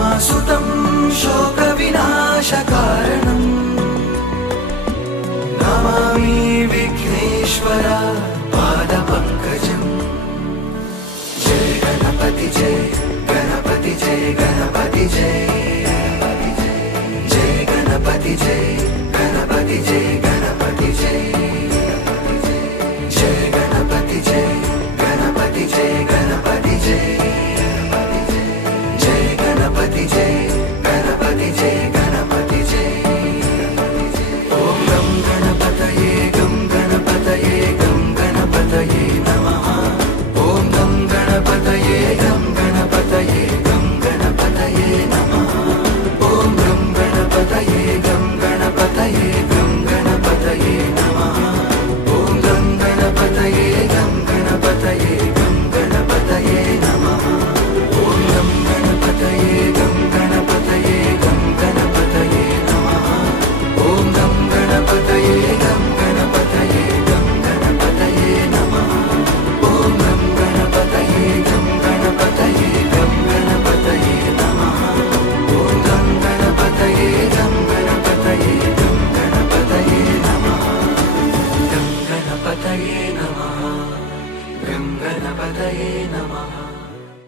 उमासुतं शोकविनाशकारणम् Namami Vighneshwar पादपङ्कजम्। Jai Ganpati Jai Ganpati Jai Ganpati Jai Jai Ganpati Jai Ganpati Jai.